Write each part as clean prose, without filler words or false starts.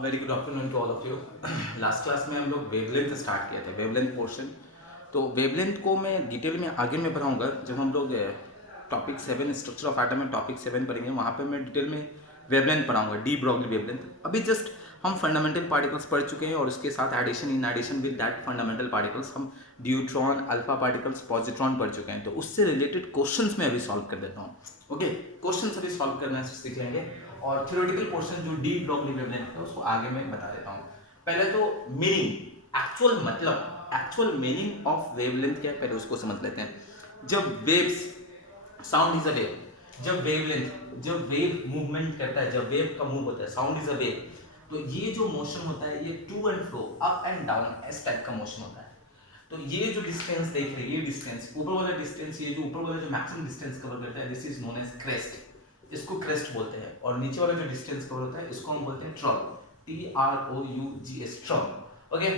Very good afternoon to all of you. Last class में हम लोग वेवलेंथ स्टार्ट किया था, वेवलेंथ पोर्शन। तो वेवलेंथ को मैं डिटेल में आगे में पढ़ाऊंगा जब हम लोग टॉपिक 7 स्ट्रक्चर ऑफ एटम में टॉपिक 7 पढ़ेंगे, वहाँ पे मैं डिटेल में वेवलेंथ पढ़ाऊंगा, डी ब्रॉगली वेवलेंथ। अभी जस्ट हम फंडामेंटल पार्टिकल्स पढ़ चुके हैं और उसके साथ addition in addition with that fundamental particles हम ड्यूट्रॉन, अल्फा पार्टिकल्स, पॉजिट्रॉन पढ़ चुके हैं। तो उससे रिलेटेड क्वेश्चंस मैं अभी सॉल्व कर देता हूँ। ओके, क्वेश्चंस अभी सॉल्व करना सीख लेंगे और थ्योरेटिकल पोर्शन जो डी ब्रॉगली वेवलेंथ है उसको आगे मैं बता देता हूँ। पहले तो मीनिंग, एक्चुअल मतलब, एक्चुअल मीनिंग ऑफ वेवलेंथ क्या है पहले उसको समझ लेते हैं। जब waves, sound is a wave, जब वेवलेंथ, जब वेव मूवमेंट करता है, जब वेव का मूव होता है, साउंड इज अ वेव, तो ये जो मोशन होता है ये to and fro, up and down, इस टाइप का मोशन होता है। तो ये जो डिस्टेंस देख रहे हैं, ये डिस्टेंस, ऊपर वाला डिस्टेंस, ये जो ऊपर वाला जो मैक्सिमम डिस्टेंस कवर करता है, this is known as crest, इसको क्रेस्ट बोलते हैं। और नीचे वाला जो डिस्टेंस कवर होता है इसको हम बोलते हैं ट्रब, TROUGS, ट्रब। ओके,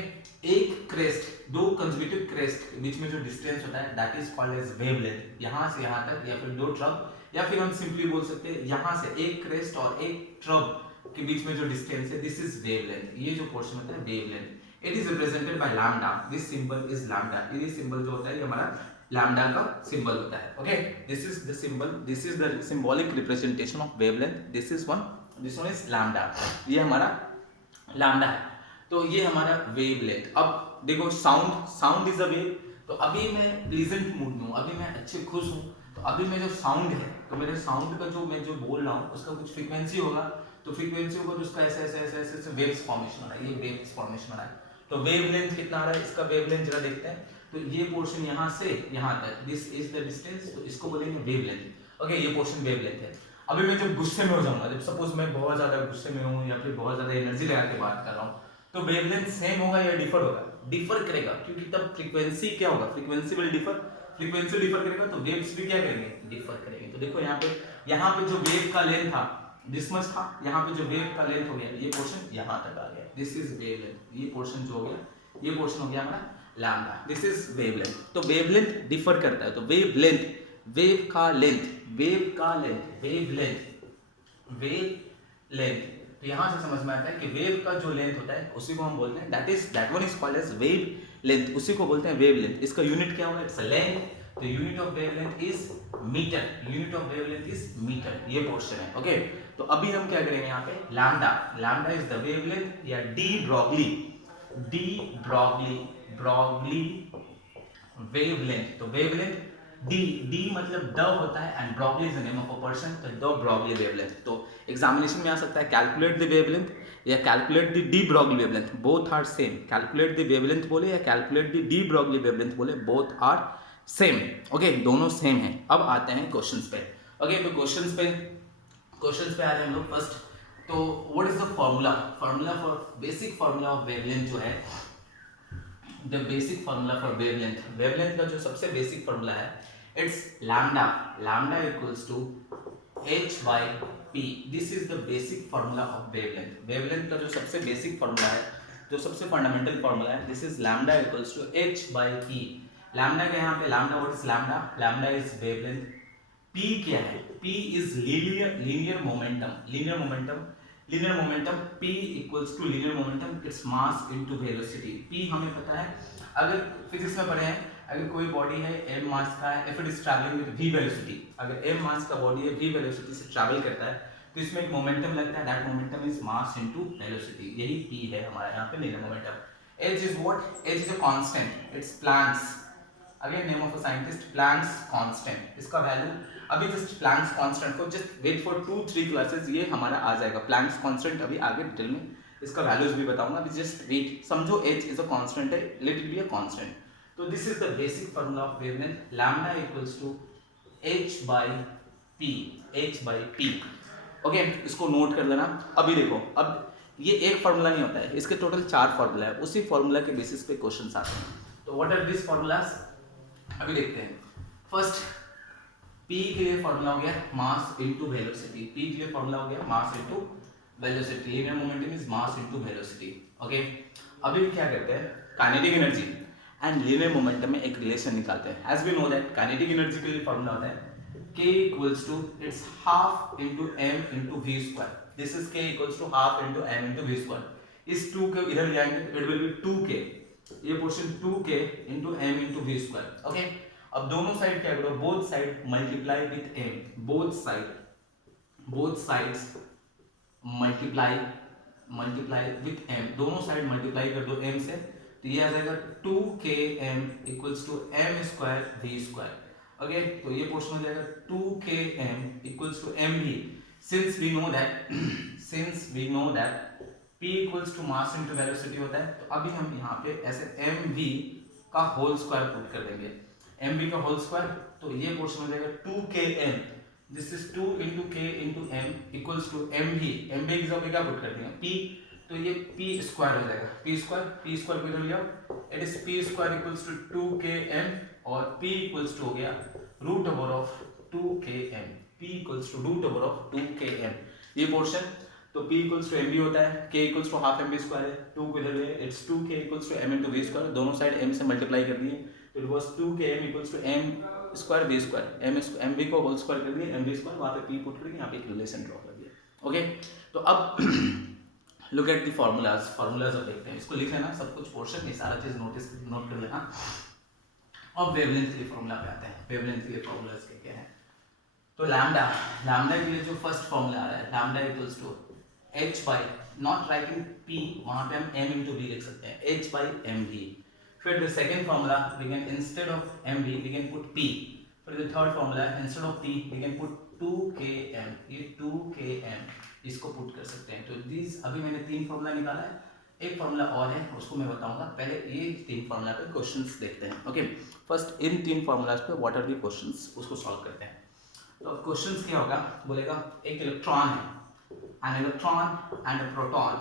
एक क्रेस्ट, दो कंसेक्यूटिव क्रेस्ट के बीच में जो डिस्टेंस होता है that is called as wavelength, यहां से यहां तक, या फिर दो ट्रब, या फिर हम सिंपली बोल सकते हैं यहां से एक क्रेस्ट और एक ट्रब के बीच में जो डिस्टेंस है दिस इज वेवलेंथ। ये जो पोर्शन होता है wavelength, it is represented by lambda, this symbol is lambda. ये सिंबल जो होता है ये हमारा लैम्डा का सिंबल होता है। Okay, this is the symbol, this is the symbolic representation of wavelength, this is one, this one is lambda, ये हमारा लैम्डा है। तो ये हमारा वेवलेंथ। अब देखो sound, sound is a wave. तो अभी मैं प्लीजेंट मूड में हूँ, अभी मैं अच्छे खुश हूँ, तो अभी मैं जो साउंड है, तो मेरे साउंड का जो मैं जो बोल रहा हूँ उसका कुछ फ्रीक्वेंसी होगा, तो फ्रीक्वेंसी होगा तो उसका ऐसे ऐसे ऐसे ऐसे ऐसे वेव्स फॉर्मेशन हो रहा है, ये वेव्स फॉर्मेशन हो रहा है। तो वेवलेंथ कितना आ रहा है, इसका वेवलेंथ जरा देखते हैं। तो ये पोर्शन यहाँ से यहाँ तक, दिस इज द डिस्टेंस, तो इसको बोलेंगे वेवलेंथ। ओके, ये पोर्शन वेवलेंथ है। अभी मैं जब गुस्से में हो जाऊंगा, जब सपोज मैं बहुत ज्यादा गुस्से में हूँ या फिर बहुत ज्यादा एनर्जी लगा के बात कर रहा हूँ, तो वेवलेंथ सेम होगा या डिफर होगा? डिफर करेगा, क्योंकि तब फ्रीक्वेंसी क्या होगा, frequency will differ, frequency differ करेगा तो वेव्स भी क्या करेंगे, डिफर करेंगे। तो देखो यहाँ पे जो वेव का लेंथ था दिस मच था, यहाँ पे जो वेव का लेंथ हो गया ये पोर्शन यहाँ तक आ गया, दिस इज वेवलेंथ। ये पोर्शन जो हो गया, ये पोर्शन हो गया हमारा लैम्डा, दिस इज वेवलेंथ। तो वेवलेंथ डिफर करता है, तो वेवलेंथ, वेव का लेंथ, वेव का लेंथ, वेवलेंथ, वेवलेंथ। तो यहां से समझ में आता है कि वेव का जो लेंथ होता है उसी को हम बोलते हैं, that one is called as wavelength, उसी को बोलते हैं वेवलेंथ। इसका यूनिट क्या होगा, इट्स लेंथ, तो unit of wavelength is metre, unit of wavelength is metre, ये पोर्शन है। ओके, तो अभी हम क्या करेंगे यहाँ पे, lambda, lambda is the wavelength या de Broglie, de Broglie, Broglie wavelength. तो वेवलेंथ डी, डी मतलब द होता है and Broglie is the name of a person, तो द ब्रॉगली वेवलेंथ। तो एग्जामिनेशन में आ सकता है कैलकुलेट द वेवलेंथ या calculate the de Broglie wavelength, both are same. Calculate the wavelength बोले या calculate the de Broglie wavelength बोले, बोथ आर सेम। ओके, दोनों सेम है। अब आते हैं क्वेश्चंस पे। ओके, तो क्वेश्चंस पे आ रहे हैं हम लोग फर्स्ट। तो what is the formula, formula for, basic formula of wavelength जो है, the basic formula for wavelength, wavelength का जो सबसे बेसिक फार्मूला है it's lambda, lambda equals to h by p, this is the basic formula of wavelength. Wavelength का जो सबसे basic formula है, जो सबसे फंडामेंटल फार्मूला है, this is lambda equals to h by p। Lambda का यहाँ पे lambda, what is lambda, lambda is wavelength. p क्या है, p is linear momentum, linear momentum, linear momentum, p equals to linear momentum it's mass into velocity. p हमें पता है, अगर physics में पढ़े हैं, अगर कोई बॉडी है m मास का है, if it is travelling with v velocity, अगर m मास का बॉडी है v वेलोसिटी से ट्रैवल करता है तो इसमें एक मोमेंटम लगता है, that momentum is mass into velocity, यही p है हमारा यहाँ पे linear momentum. h is what, h is a constant, it's Planck's, again name of a scientist, Planck's constant. इसका वैल्यू अभी जस्ट प्लैंक्स कांस्टेंट को जस्ट वेट फॉर 2-3 क्लासेस, ये हमारा आ जाएगा प्लैंक्स कांस्टेंट। अभी आगे डिटेल में इसका वैल्यूज भी बताऊंगा, अभी जस्ट वेट, समझो h इज अ कांस्टेंट है, let it be a constant. तो this is the basic formula of wavelength, lambda equals to h by p, h by p। Okay, इसको नोट कर लेना। अभी देखो, अब ये एक फार्मूला नहीं होता है, इसके टोटल 4 फार्मूला है, उसी फार्मूला के बेसिस पे क्वेश्चंस आते हैं। तो व्हाट आर दिस फार्मूलाज, अभी देखते हैं। फर्स्ट, p के लिए फार्मूला हो गया मास इनटू वेलोसिटी, p के लिए फार्मूला हो गया mass into velocity, linear momentum is mass into velocity. Okay, अभी क्या करते हैं, kinetic energy and linear momentum में एक रिलेशन निकालते हैं। As we know that kinetic energy के लिए फार्मूला होता है k equals to it's half into m into v square. This is k equals to half into m into v square. इस 2 को इधर ले आएंगे तो इट विल बी 2k, ये portion 2k into m into v square. Okay, अब दोनों side क्या करो, both side multiply with m, both sides multiply with m, दोनों साइड मल्टीप्लाई कर दो m से, तो ये आ जाएगा 2km equals to m square v square. Okay, तो ये पोर्शन हो जाएगा 2km equals to mv. Since we know that p equals to mass into velocity होता है, तो अभी हम यहाँ पे ऐसे mv का होल स्क्वायर पुट कर देंगे, mv का होल स्क्वायर, तो ये पोर्शन हो जाएगा 2km, this is 2 into k into m equals to mv. mv की जगह क्या पुट कर देंगे p, तो ये p स्क्वायर हो जाएगा, p स्क्वायर को इधर ले आओ, it is p square equals to 2km और p इक्वल्स टू हो गया root over of 2km, p equals to root over of 2km. ये पोर्शन तो p इक्वल्स टू mv होता है, k equals to half mv square है, 2 को इधर ले, it's 2k equals to m into v square, दोनों साइड m से मल्टीप्लाई कर दिए, तो it was 2km equals to m square v square, mv को होल स्क्वायर कर दिए, mv स्क्वायर, वहां पे p पुट करके यहाँ पे एक रिलेशन ड्रॉ कर दिया. ओके, तो अब लुक एट द फार्मूलाज अब देखते हैं, इसको लिख लेना सब कुछ पोर्शन, ये सारा चीज नोट कर लेना. अब वेवलेंथ के लिए फार्मूला पे आते हैं, वेवलेंथ के लिए फार्मूलाज क्या है. तो लैम्डा के लिए जो फर्स्ट फार्मूला आ रहा है, lambda equals to h by, not writing p, वहां पे हम m into v लिख सकते हैं, h by mv. फिर the second formula we can instead of mv we can put p. फिर the third formula instead of p we can put 2km, ये 2km इसको पुट कर सकते हैं. तो दिस अभी मैंने 3 फार्मूला निकाला है, एक फार्मूला और है उसको मैं बताऊंगा, पहले ये 3 फार्मूला पे क्वेश्चंस देखते हैं. ओके, फर्स्ट इन 3 फार्मूलाज पे व्हाट आर द क्वेश्चंस, उसको सॉल्व करते हैं. तो क्वेश्चंस क्या होगा, बोलेगा एक इलेक्ट्रॉन है, an electron and a proton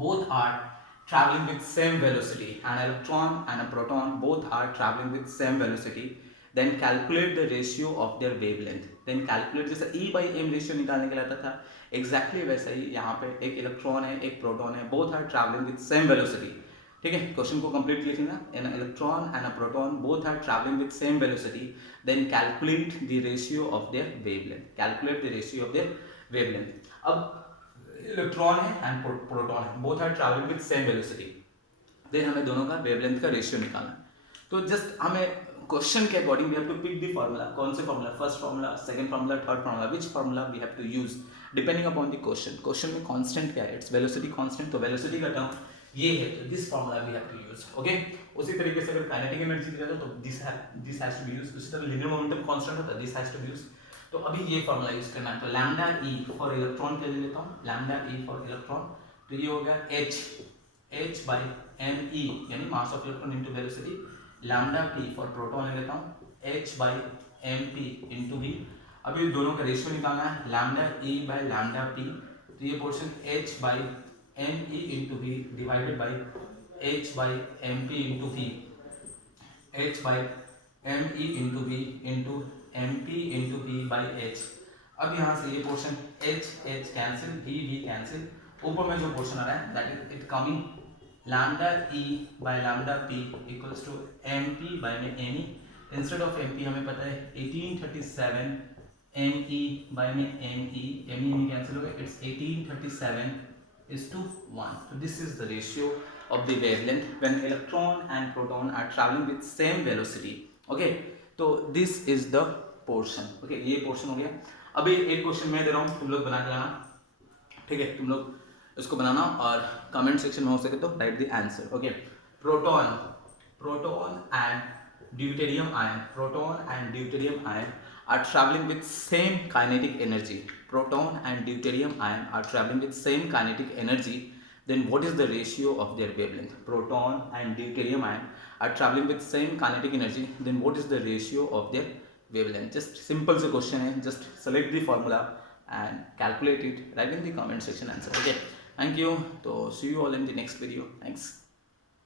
both are traveling with same velocity, an electron and a proton both are traveling with same velocity, then calculate the ratio of their wavelength. then calculate, जैसे E by m ratio निकालने के लिए आता था, exactly वैसा ही यहाँ पे एक इलेक्ट्रॉन है एक प्रोटॉन है, both are traveling with same velocity. ठीक है, क्वेश्चन को कंप्लीट लिखना, an electron and a proton both are traveling with same velocity, then calculate the ratio of their wavelength. calculate the ratio of their wavelength. अब electron है and proton है, both are travelling with same velocity, then हमें दोनों का wavelength का ratio निकालना है. तो जस्ट हमें क्वेश्चन के according we have to pick the formula, कौन से formula, first formula, second formula, third formula, which formula we have to use depending upon the question. Question में कांस्टेंट क्या है, इट्स वेलोसिटी कांस्टेंट, तो velocity का term ये है, तो this formula we have to use. Okay, उसी तरीके से अगर काइनेटिक एनर्जी दिया जाए तो this has to be used, उसी तरह लिनियर मोमेंटम कांस्टेंट होता है, this has to be used. तो अभी ये फार्मूला यूज करना है, तो लैम्डा ई फॉर इलेक्ट्रॉन के लिए लेता हूँ, लैम्डा ई फॉर इलेक्ट्रॉन, तो ये हो गया h by me यानी mass of electron into velocity. Lambda P for proton ले लेता हूँ, h by mp into v. अभी दोनों का रेशियो निकालना है, lambda E by lambda P, तो ये portion h by me into v divided by h by mp into v, h by me into v into mp into v by h. अब यहाँ से ये portion h cancel, v cancel, ऊपर में जो portion आ रहा है that is it coming lambda e by lambda p equals to mp by में me. इंस्टेड ऑफ mp हमें पता है 1837 me बाय में me कैंसिल हो गया, it's 1837:1. so this is the ratio of the wavelength when electron and proton are traveling with same velocity. okay, तो this is the portion. Okay, ये portion हो गया. अभी एक क्वेश्चन मैं दे रहा हूँ, तुम लोग बना के लाना. ठीक है, तुम लोग इसको बनाना और कमेंट सेक्शन में हो सके तो right the answer. Okay, proton and deuterium ion are travelling with same kinetic energy. Proton and deuterium ion are travelling with same kinetic energy, then what is the ratio of their wavelength? Proton and deuterium ion are traveling with same kinetic energy, then what is the ratio of their wavelength? Just simple se question hai, just select the formula and calculate it, write in the comment section answer. Okay, thank you. So see you all in the next video. Thanks.